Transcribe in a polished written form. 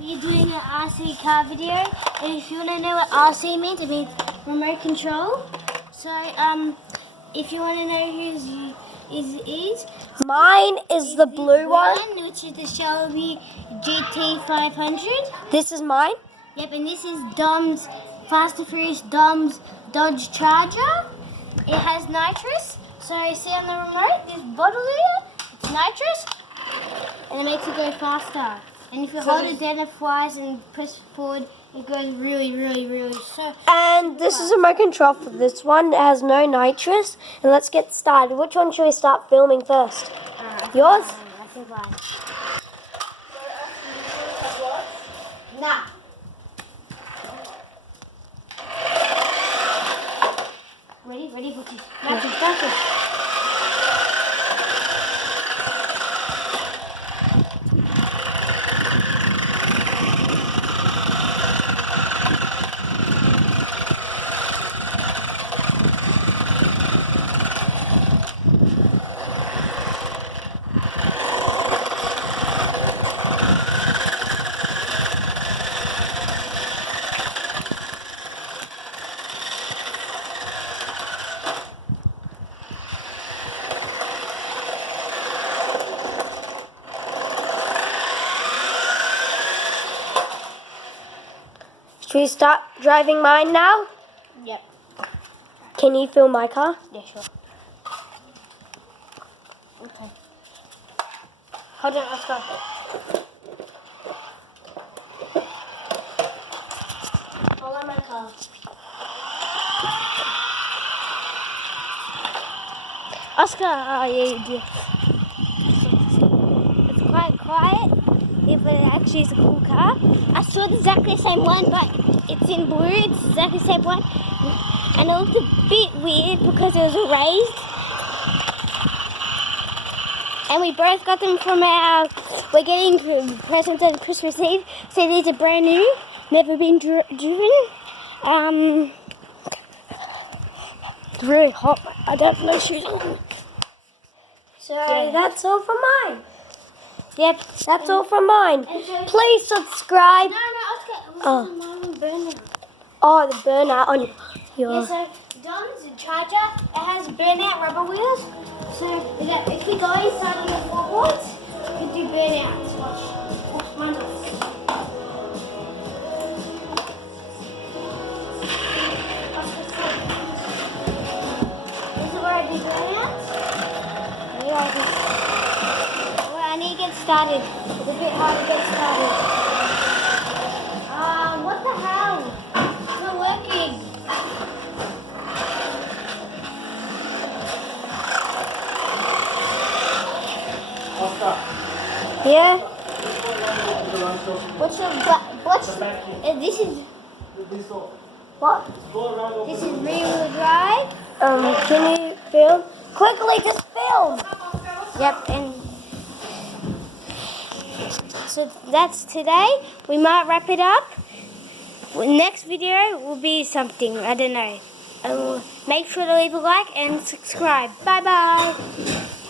We're doing an RC car video, and if you want to know what RC means, it means remote control. So, if you want to know whose is Mine is the blue one. which is the Shelby GT500. This is mine. Yep, and this is Dom's Fast and Furious Dom's Dodge Charger. It has nitrous. So you see on the remote, this bottle here, it's nitrous, and it makes it go faster. And if you hold it down, it flies, and press forward, it goes really, really, really so. And this is a remote control for this one. It has no nitrous. And let's get started. Which one should we start filming first? Yours? I think mine. Nah. Ready, Butchie. Matches. Should we start driving mine now? Yep. Can you film my car? Yeah, sure. Okay. Hold on, let's go. Follow my car. Oscar, oh yeah, you do. It's quite quiet, yeah, but it actually is a cool car. I saw exactly the same one, but it's in blue. It's exactly the same one, and it looked a bit weird because it was erased. And we both got them from we're getting presents on Christmas Eve. So these are brand new, never been driven. It's really hot. I don't know shooting. So that's all for mine. Yep. That's all for mine. Please subscribe. No, Oscar. Burnout. Oh, the burnout on your... Yeah, so Dom's Charger, it has burnout rubber wheels. So if we go inside on the floorboards, we can do burnouts. Watch. Mine's off. This is where I do burnouts. Well, I need to get started. It's a bit hard to get started. What the hell? It's not working. Yeah? This is What? this is rear-wheel drive. Can you film? Quickly, just film. Yep, and so that's today. We might wrap it up. Next video will be something, I don't know. Make sure to leave a like and subscribe. Bye bye.